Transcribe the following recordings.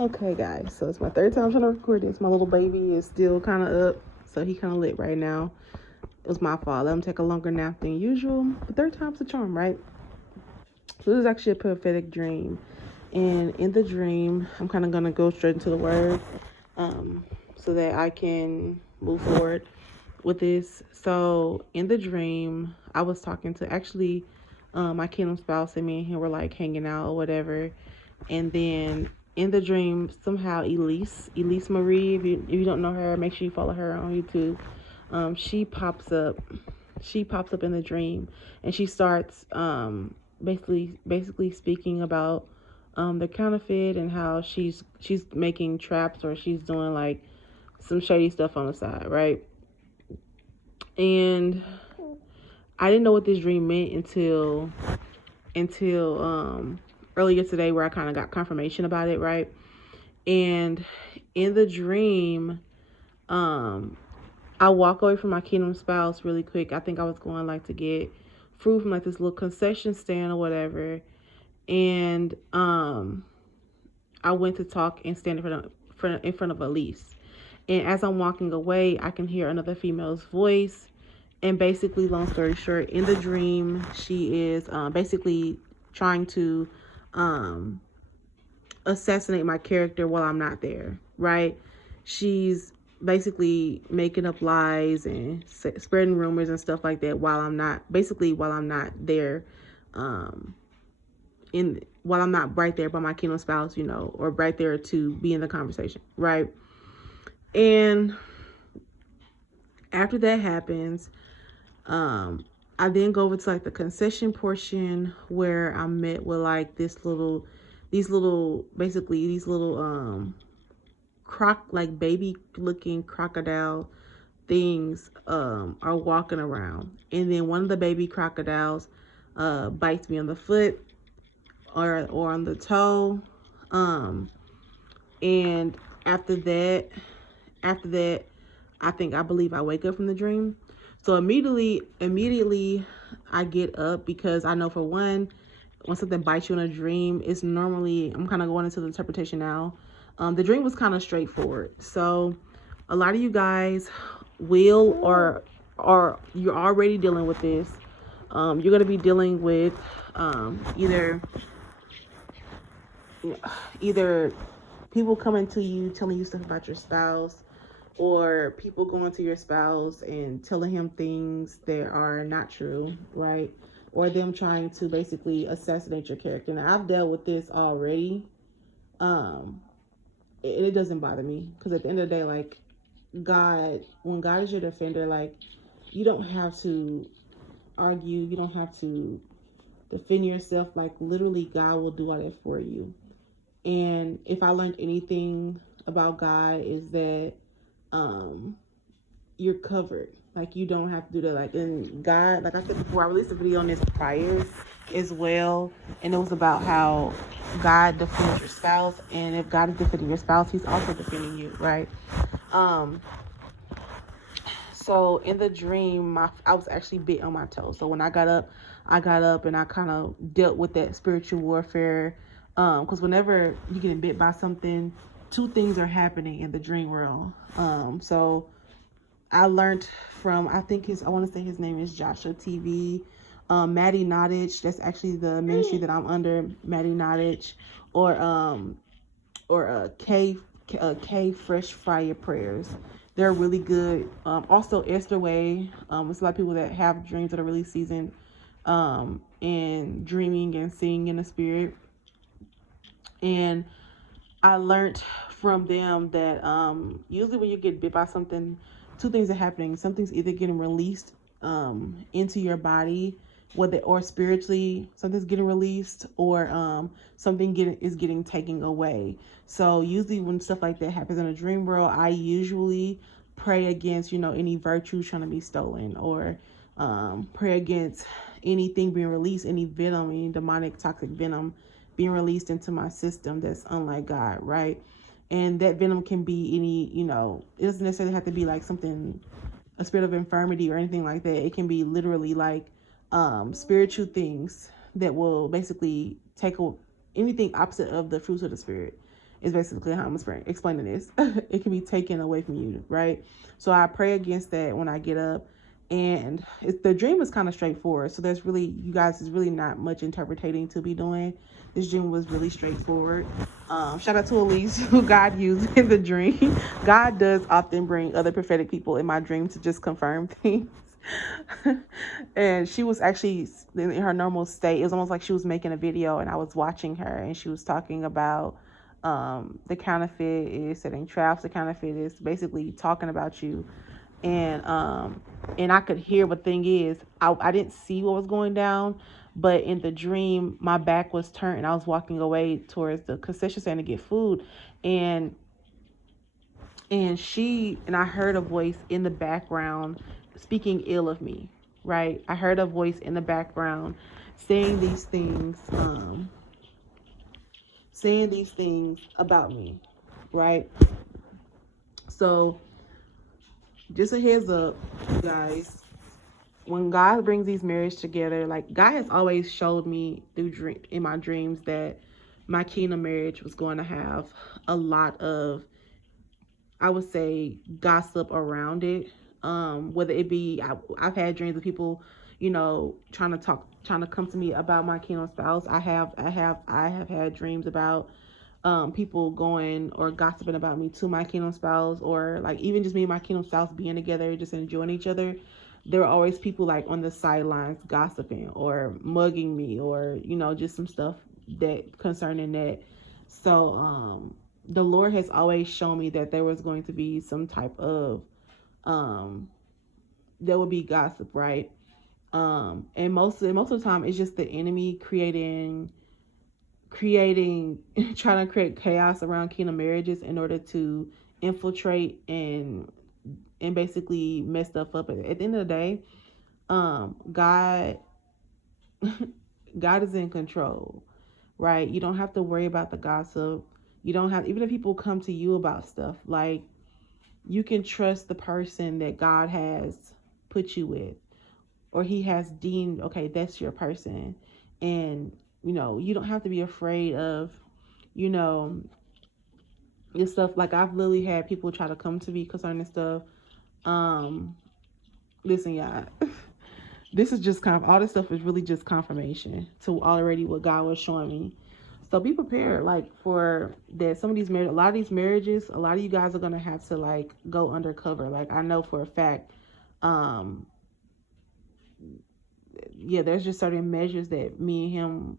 Okay, guys, so it's my third time trying to record this. My little baby is still kind of up, so he kind of lit right now. It was my fault. Let him take a longer nap than usual. But third time's the charm, right? So this is actually a prophetic dream. And in the dream, I'm kind of going to go straight into the word so that I can move forward with this. So in the dream, I was talking to actually my kingdom spouse, and me and him were like hanging out or whatever. And then in the dream, somehow Elise Marie, if you don't know her, make sure you follow her on YouTube. She pops up. She pops up in the dream, and she starts basically speaking about the counterfeit and how she's making traps, or she's doing like some shady stuff on the side, right? And I didn't know what this dream meant until earlier today, where I kind of got confirmation about it, right? And in the dream, um, I walk away from my kingdom spouse really quick. I think I was going like to get fruit from like this little concession stand or whatever, and I went to talk and stand in front of Elise. And as I'm walking away, I can hear another female's voice. And basically, long story short, in the dream, she is basically trying to um, assassinate my character while I'm not there, right? She's basically making up lies and spreading rumors and stuff like that while I'm not there, um, while I'm not right there by my kingdom spouse, or right there to be in the conversation, right? And after that happens, I then go over to like the concession portion, where I'm met with like these little like baby looking crocodile things are walking around, and then one of the baby crocodiles bites me on the foot, or on the toe, um and after that I believe I wake up from the dream. So immediately I get up, because I know, for one, when something bites you in a dream, it's normally, I'm kind of going into the interpretation now. The dream was kind of straightforward. So a lot of you guys will, or you're already dealing with this. You're going to be dealing with either people coming to you telling you stuff about your spouse, or people going to your spouse and telling him things that are not true, right? Or them trying to basically assassinate your character. Now, I've dealt with this already. It doesn't bother me, because at the end of the day, like, when God is your defender, like, you don't have to argue, you don't have to defend yourself. Like, literally, God will do all that for you. And if I learned anything about God, is that you're covered. Like, you don't have to do that. Like, in God, like I said before, I released a video on this prior as well, and it was about how God defends your spouse, and if God is defending your spouse, He's also defending you, right? Um, so in the dream, I was actually bit on my toe. So when I got up and I kind of dealt with that spiritual warfare. Because whenever you get bit by something, two things are happening in the dream world. So I learned from, I want to say his name is Joshua TV, Maddie Nottage. That's actually the ministry that I'm under, Maddie Nottage, or K Fresh Fire Prayers. They're really good. Also Esther Way. It's a lot of people that have dreams that are really seasoned in dreaming and seeing in the spirit. And I learned from them that usually when you get bit by something, two things are happening. Something's either getting released into your body, or spiritually something's getting released, or something is getting taken away. So usually when stuff like that happens in a dream world, I usually pray against any virtue trying to be stolen, or pray against anything being released, any venom, any demonic toxic venom being released into my system that's unlike God, right? And that venom can be it doesn't necessarily have to be like something, a spirit of infirmity or anything like that. It can be literally like spiritual things that will basically take anything opposite of the fruits of the spirit. is basically how I'm explaining this. It can be taken away from you, right? So I pray against that when I get up. And the dream is kind of straightforward. So there's really, you guys, is really not much interpreting to be doing. This dream was really straightforward. Shout out to Elise, who God used in the dream. God does often bring other prophetic people in my dream to just confirm things. And she was actually in her normal state. It was almost like she was making a video and I was watching her, and she was talking about the counterfeit is setting traps. The counterfeit is basically talking about you. And I could hear, but the thing is, I didn't see what was going down, but in the dream my back was turned and I was walking away towards the concession stand to get food, and I heard a voice in the background speaking ill of me, right? I heard a voice in the background saying these things about me, right? So just a heads up, guys, when God brings these marriages together, like God has always showed me in my dreams that my kingdom marriage was going to have a lot of, I would say, gossip around it. Whether it be, I've had dreams of people, trying to come to me about my kingdom spouse. I have had dreams about people going or gossiping about me to my kingdom spouse, or like even just me and my kingdom spouse being together, just enjoying each other. There are always people like on the sidelines gossiping or mugging me, or just some stuff that concerning that. So the Lord has always shown me that there was going to be some type of there would be gossip, right? And most of the time it's just the enemy creating trying to create chaos around kingdom marriages in order to infiltrate and basically mess stuff up. At the end of the day, God God is in control, right? You don't have to worry about the gossip. You don't have, even if people come to you about stuff, like, you can trust the person that God has put you with, or he has deemed, okay, that's your person. And you don't have to be afraid of this stuff. Like, I've literally had people try to come to me concerning stuff. Listen, y'all, this is just all this stuff is really just confirmation to already what God was showing me. So be prepared, like, for that. Some of these a lot of these marriages, a lot of you guys are gonna have to like go undercover. Like, I know for a fact, yeah, there's just certain measures that me and him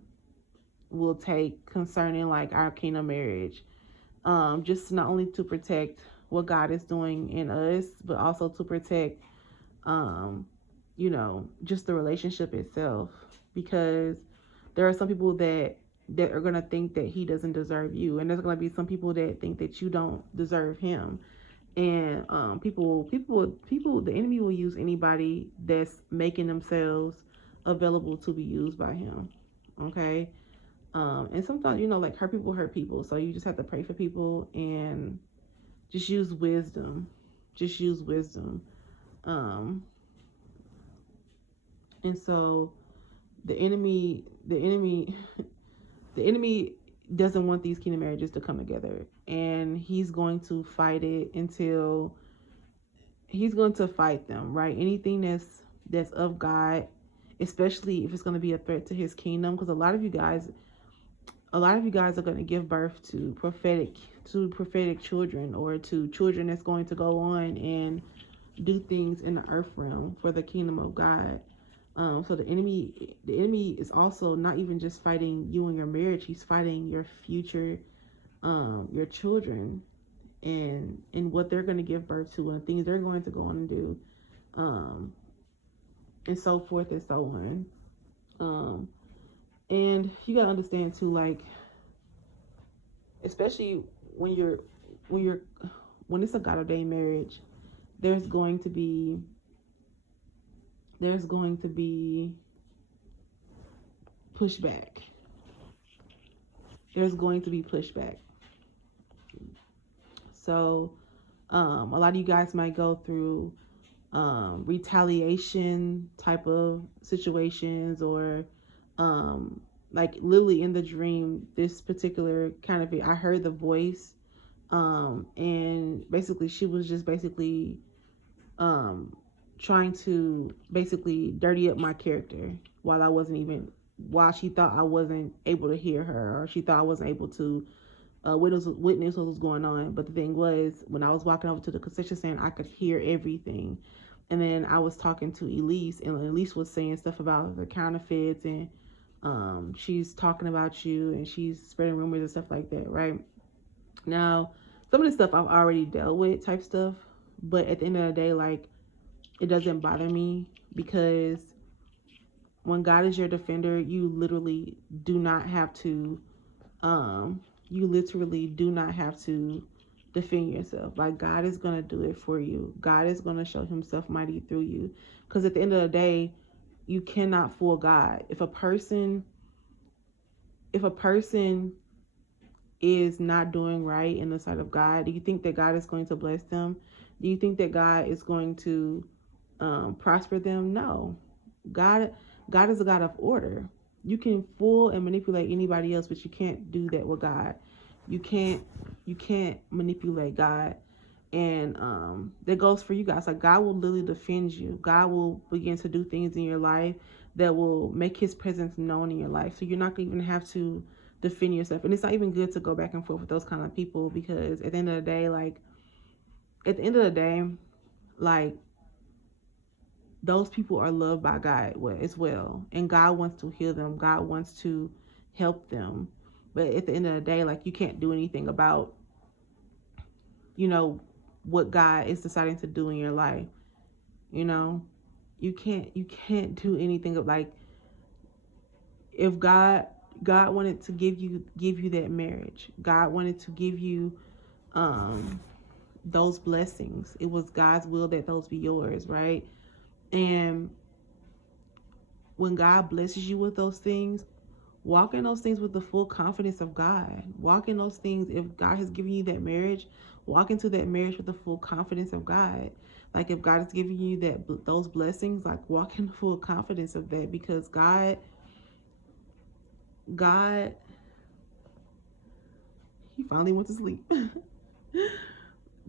will take concerning like our kingdom marriage. Just not only to protect what God is doing in us, but also to protect, just the relationship itself. Because there are some people that are going to think that he doesn't deserve you. And there's going to be some people that think that you don't deserve him. And the enemy will use anybody that's making themselves available to be used by him. Okay. And sometimes, like, hurt people. So you just have to pray for people and just use wisdom. And so the enemy the enemy doesn't want these kingdom marriages to come together, and he's going to fight it until he's going to fight them, right? Anything that's of God, especially if it's going to be a threat to his kingdom, because a lot of you guys are going to give birth to prophetic children, or to children that's going to go on and do things in the earth realm for the kingdom of God. So the enemy is also not even just fighting you and your marriage. He's fighting your future, your children, and what they're going to give birth to, and things they're going to go on and do, and so forth and so on. And you gotta understand too, like, especially when it's a God ordained marriage, there's going to be pushback. So a lot of you guys might go through retaliation type of situations, or like literally in the dream, this particular counterfeit, I heard the voice, and basically she was just basically um trying to basically dirty up my character while I wasn't even, while she thought I wasn't able to hear her, or she thought I wasn't able to witness what was going on. But the thing was, when I was walking over to the concession stand, I could hear everything. And then I was talking to Elise, and Elise was saying stuff about the counterfeits, and she's talking about you, and she's spreading rumors and stuff like that, right? Now, some of the stuff I've already dealt with, type stuff, but at the end of the day, like, it doesn't bother me, because when God is your defender, you literally do not have to you literally do not have to defend yourself. Like, God is going to do it for you. God is going to show himself mighty through you, because at the end of the day, you cannot fool God. If a person is not doing right in the sight of God, do you think that God is going to bless them? Do you think that God is going to prosper them? No. God is a God of order. You can fool and manipulate anybody else, but you can't do that with God. You can't manipulate God. And that goes for you guys. Like, God will literally defend you. God will begin to do things in your life that will make his presence known in your life. So you're not going to even have to defend yourself. And it's not even good to go back and forth with those kind of people, because at the end of the day, like, those people are loved by God as well. And God wants to heal them. God wants to help them. But at the end of the day, like, you can't do anything about, what God is deciding to do in your life. You can't do anything of, like, if God wanted to give you that marriage, God wanted to give you those blessings. It was God's will that those be yours, right? And when God blesses you with those things, walk in those things with the full confidence of God. Walk in those things. If God has given you that marriage, walk into that marriage with the full confidence of God. Like, if God is giving you those blessings, like, walk in full confidence of that, because God, he finally went to sleep.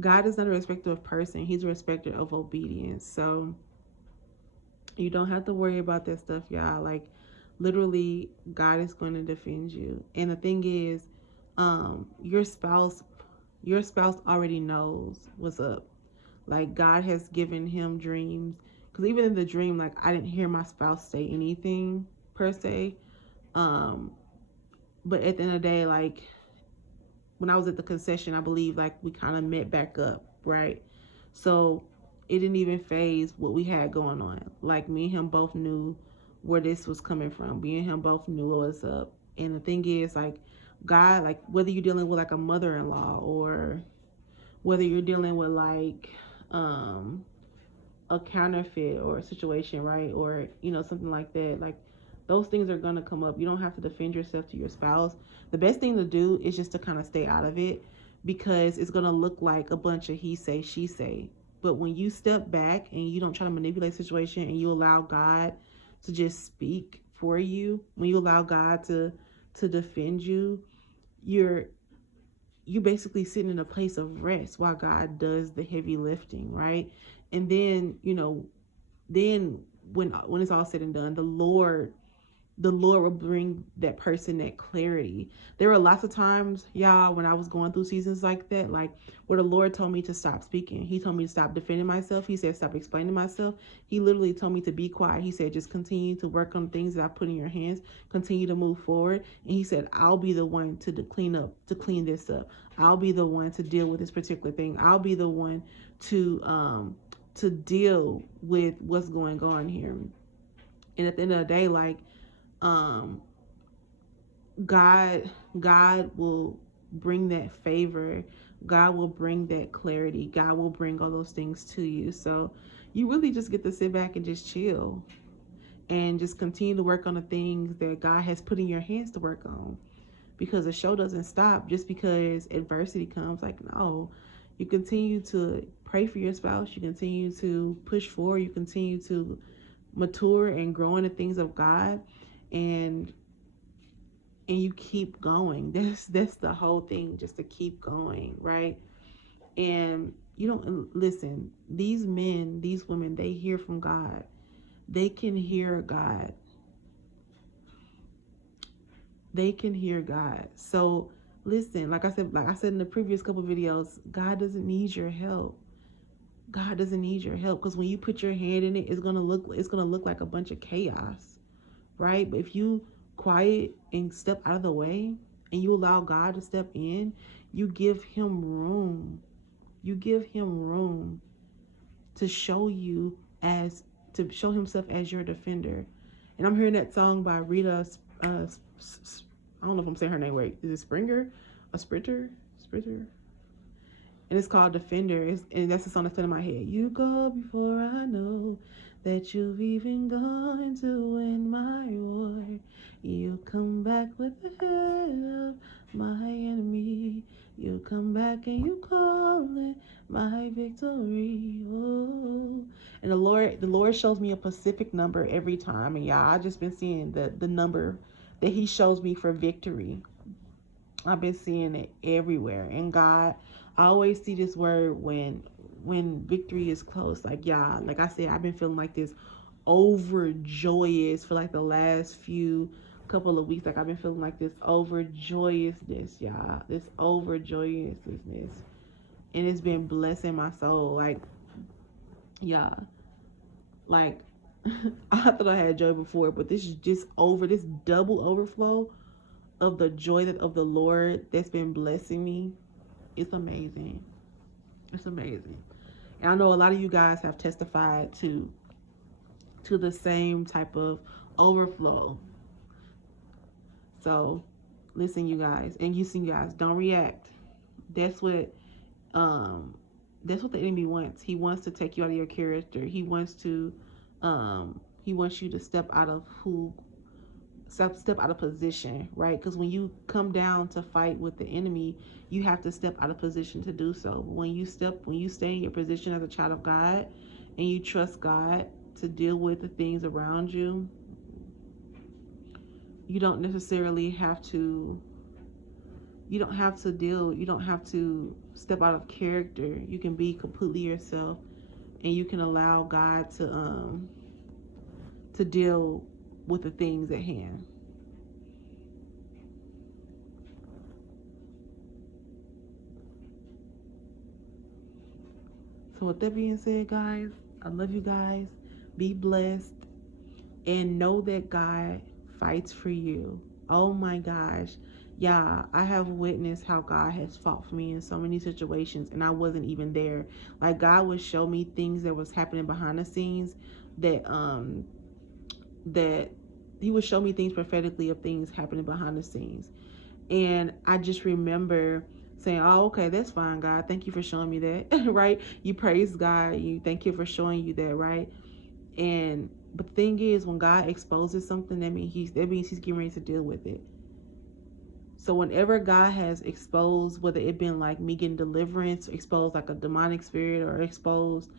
God is not a respecter of person. He's a respecter of obedience. So you don't have to worry about that stuff, y'all. Like, literally, God is going to defend you. And the thing is, your spouse already knows what's up. Like, God has given him dreams. Because even in the dream, like, I didn't hear my spouse say anything per se. But at the end of the day, like, when I was at the concession, I believe, like, we kind of met back up, right? So it didn't even phase what we had going on. Like, me and him both knew where this was coming from. Me and him both knew what was up. And the thing is, like, God, like, whether you're dealing with, like, a mother-in-law, or whether you're dealing with, like, a counterfeit or a situation, right? Or, something like that. Like, those things are going to come up. You don't have to defend yourself to your spouse. The best thing to do is just to kind of stay out of it, because it's going to look like a bunch of he say, she say. But when you step back and you don't try to manipulate the situation, and you allow God to just speak for you, when you allow God to defend you, you basically sitting in a place of rest while God does the heavy lifting, right? And then, then when it's all said and done, the Lord will bring that person that clarity. There were lots of times, y'all, when I was going through seasons like that, like, where the Lord told me to stop speaking. He told me to stop defending myself. He said, stop explaining myself. He literally told me to be quiet. He said, just continue to work on things that I put in your hands, continue to move forward. And he said, I'll be the one to clean this up. I'll be the one to deal with this particular thing. I'll be the one to deal with what's going on here. And at the end of the day, like, God will bring that favor. God will bring that clarity. God will bring all those things to you. So you really just get to sit back and just chill, and just continue to work on the things that God has put in your hands to work on, because the show doesn't stop just because adversity comes. Like, no, you continue to pray for your spouse. You continue to push forward. You continue to mature and grow in the things of God. And and you keep going. That's the whole thing, just to keep going, right? And you don't listen. These men, these women, they hear from God. They can hear God. They can hear God. So listen, like I said in the previous couple videos, God doesn't need your help. God doesn't need your help, because when you put your hand in it, it's gonna look like a bunch of chaos, right? But if you quiet and step out of the way and you allow God to step in, you give him room. You give him room to show you as to show himself as your defender. And I'm hearing that song by Rita. I don't know if I'm saying her name right. Is it Springer? A Sprinter? Sprinter? And it's called Defender. And that's the song that's in my head. You go before I know that you've even gone to win my war. You come back with the head of my enemy. You come back and you call it my victory. Oh. And the Lord shows me a specific number every time. And y'all, I've just been seeing the number that he shows me for victory. I've been seeing it everywhere. And God, I always see this word when victory is close. Like, yeah, like I said, I've been feeling like this overjoyous for like the last few couple of weeks. Like I've been feeling like this overjoyousness, y'all. This overjoyousness. And it's been blessing my soul. Like, yeah. Like I thought I had joy before, but this is just this double overflow of the joy of the Lord that's been blessing me. It's amazing. It's amazing. And I know a lot of you guys have testified to the same type of overflow. So listen, you guys, and you guys, don't react. That's what that's what the enemy wants. He wants to take you out of your character. He wants you to step out of position, right? Because when you come down to fight with the enemy, you have to step out of position to do so. When you stay in your position as a child of God and you trust God to deal with the things around you, you don't necessarily have to you don't have to step out of character. You can be completely yourself, and you can allow God to deal with the things at hand. So with that being said, guys, I love you guys. Be blessed and know that God fights for you. Oh my gosh. Yeah, I have witnessed how God has fought for me in so many situations, and I wasn't even there. Like, God would show me things that was happening behind the scenes that he would show me things prophetically of things happening behind the scenes. And I just remember saying, oh, okay, that's fine, God. Thank you for showing me that, right? You praise God. You thank you for showing you that, right? But the thing is, when God exposes something, that means he's getting ready to deal with it. So whenever God has exposed, whether it been like me getting deliverance, exposed like a demonic spirit, or exposed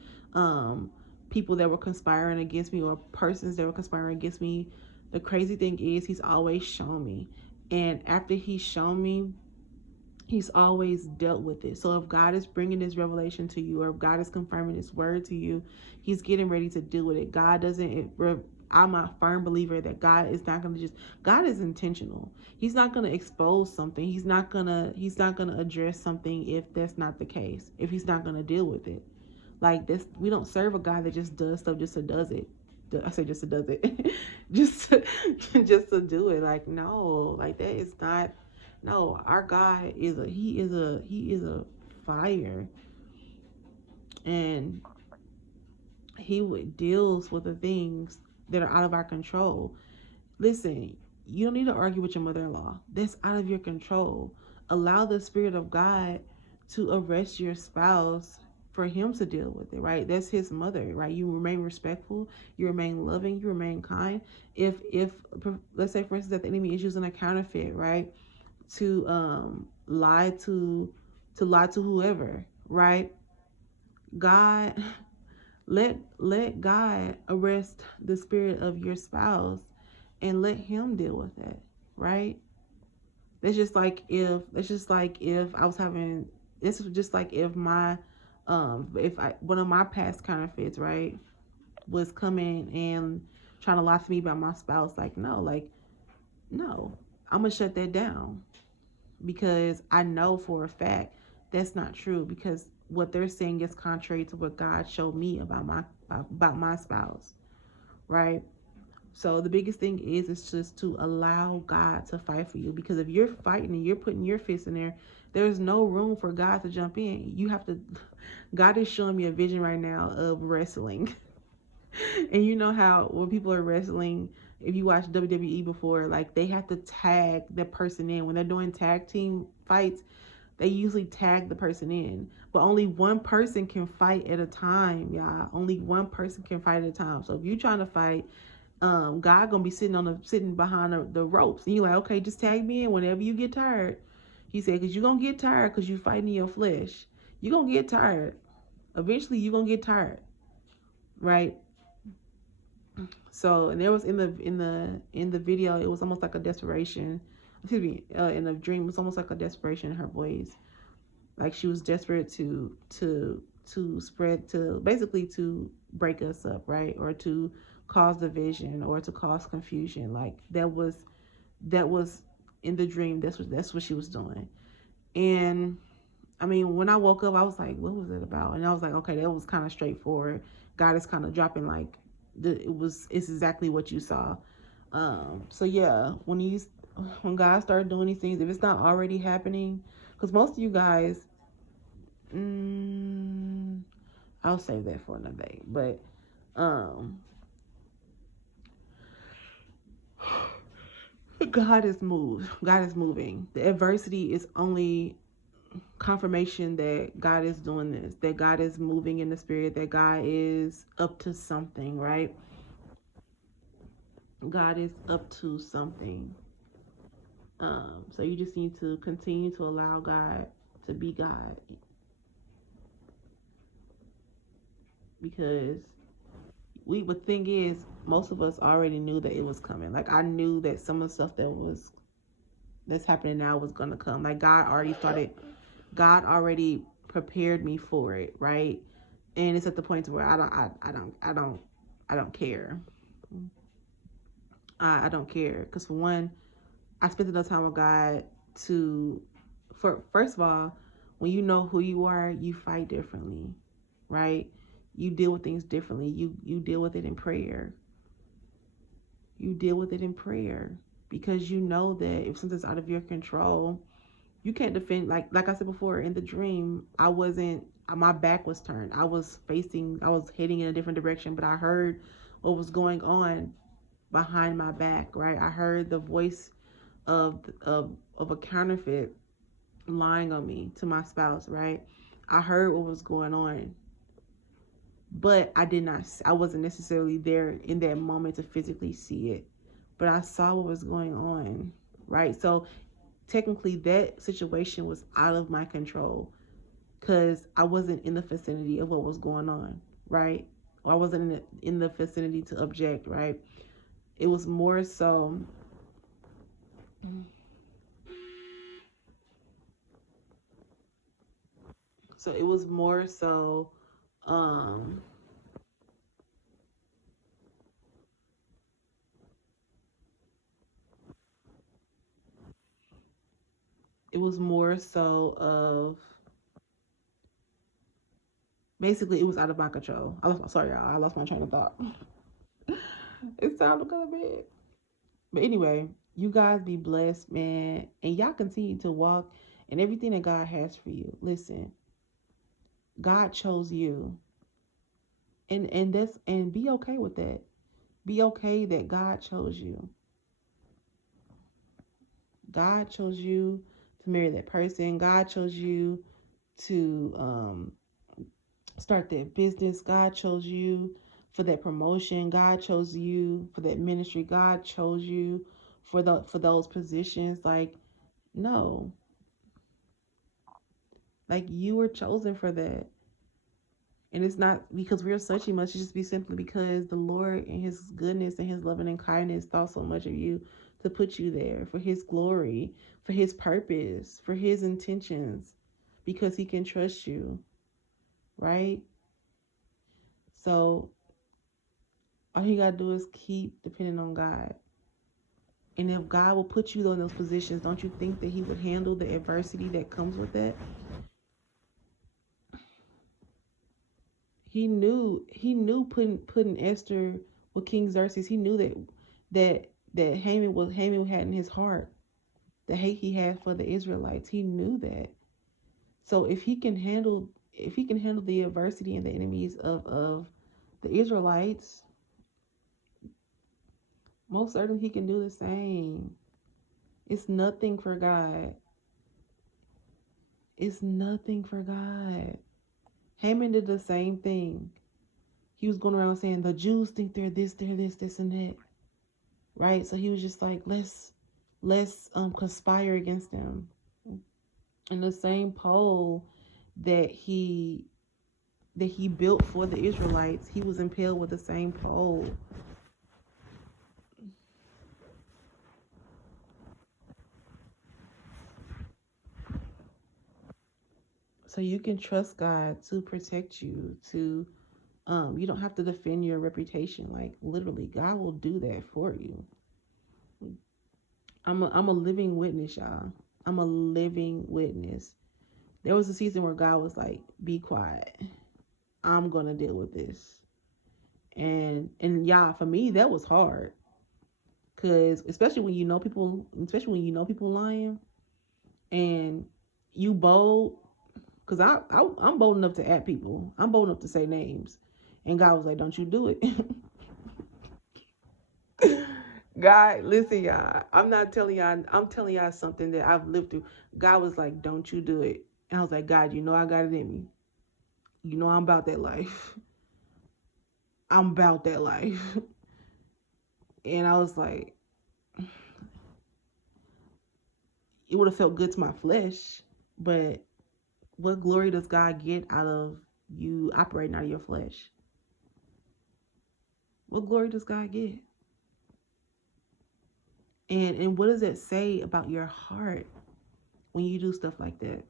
people that were conspiring against me, or persons that were conspiring against me, the crazy thing is he's always shown me. And after he's shown me, he's always dealt with it. So if God is bringing this revelation to you, or if God is confirming this word to you, he's getting ready to deal with it. I'm a firm believer that God is not going to God is intentional. He's not going to expose something. He's not going to address something if that's not the case, if he's not going to deal with it. Like this, we don't serve a God that just does stuff just to does it. I say just to does it. just to do it. Like, no, like that is not. No, our God is a fire, and he deals with the things that are out of our control. Listen, you don't need to argue with your mother-in-law. That's out of your control. Allow the Spirit of God to arrest your spouse for him to deal with it, right? That's his mother, right? You remain respectful, you remain loving, you remain kind. If let's say, for instance, that the enemy is using a counterfeit, right, to lie to whoever, right? God, let God arrest the spirit of your spouse and let him deal with it, right? It's just like if I was having, this is just like if my if I one of my past counterfeits, right, was coming and trying to lie to me about my spouse. Like, no, no, I'm gonna shut that down, because I know for a fact that's not true, because what they're saying is contrary to what God showed me about my spouse, right? So the biggest thing is just to allow God to fight for you, because if you're fighting and you're putting your fists in there, there's no room for God to jump in. You have to. God is showing me a vision right now of wrestling. And you know how when people are wrestling, if you watch WWE before, like they have to tag the person in. When they're doing tag team fights, they usually tag the person in. But only one person can fight at a time, y'all. Only one person can fight at a time. So if you're trying to fight, God gonna be sitting behind the ropes. And you're like, okay, just tag me in whenever you get tired. He said, because you're gonna get tired because you're fighting in your flesh. You're gonna get tired. Eventually you're gonna get tired. Right? So, and there was in the video, it was almost like a desperation. Excuse me, in the dream, it was almost like a desperation in her voice. Like she was desperate to spread, to basically to break us up, right, or to cause division or to cause confusion. Like that was in the dream. That's what she was doing. And I mean, when I woke up, I was like, what was it about? And I was like, okay, that was kind of straightforward. God is kind of dropping like it's exactly what you saw. So yeah, when God started doing these things, if it's not already happening, because most of you guys, mm, I'll save that for another day. But God is moved. God is moving. The adversity is only confirmation that God is doing this, that God is moving in the spirit, that God is up to something, right? God is up to something. So you just need to continue to allow God to be God, because the thing is, most of us already knew that it was coming. Like I knew that some of the stuff that's happening now was gonna come. Like God already prepared me for it, right? And it's at the point where I don't care. I don't care, because for one, I spent enough time with God to, for first of all, when you know who you are, you fight differently, right? You deal with things differently. You deal with it in prayer. You deal with it in prayer, because you know that if something's out of your control, you can't defend. Like I said before, in the dream, I wasn't. My back was turned. I was facing. I was heading in a different direction, but I heard what was going on behind my back. Right, I heard the voice of a counterfeit lying on me to my spouse. Right, I heard what was going on, but I wasn't necessarily there in that moment to physically see it, but I saw what was going on. Right, so technically that situation was out of my control, because I wasn't in the vicinity of what was going on, right? Or I wasn't in the vicinity to object, right? It was more so. So it was more so. Um, it was more so of, basically it was out of my control. Sorry, y'all. I lost my train of thought. It's time to go to bed. But anyway, you guys be blessed, man, and y'all continue to walk in everything that God has for you. Listen, God chose you, and be okay with that. Be okay that God chose you. God chose you to marry that person. God chose you to start that business. God chose you for that promotion. God chose you for that ministry. God chose you for those positions. Like, no, like you were chosen for that. And it's not because we're such, much. It just be simply because the Lord, in His goodness and His loving and kindness, thought so much of you to put you there for his glory, for his purpose, for his intentions, because he can trust you, right? So all you gotta do is keep depending on God. And if God will put you in those positions, don't you think that he would handle the adversity that comes with that? He knew putting Esther with King Xerxes, he knew that Haman had in his heart the hate he had for the Israelites. He knew that. So if he can handle the adversity and the enemies of the Israelites, most certainly he can do the same. It's nothing for God. It's nothing for God. Haman did the same thing. He was going around saying the Jews think they're this, this, and that. Right? So he was just like, let's conspire against them. And the same pole that he built for the Israelites, he was impaled with the same pole. So you can trust God to protect you, to you don't have to defend your reputation. Like literally, God will do that for you. I'm a living witness, y'all. I'm a living witness. There was a season where God was like, "Be quiet. I'm gonna deal with this." And yeah, for me that was hard, cause especially when you know people lying, and you bold. Cause I'm bold enough to at people. I'm bold enough to say names, and God was like, "Don't you do it." God, listen, y'all. I'm not telling y'all. I'm telling y'all something that I've lived through. God was like, "Don't you do it." And I was like, "God, you know I got it in me. You know I'm about that life. I'm about that life." And I was like, it would have felt good to my flesh, but what glory does God get out of you operating out of your flesh? What glory does God get? And what does it say about your heart when you do stuff like that?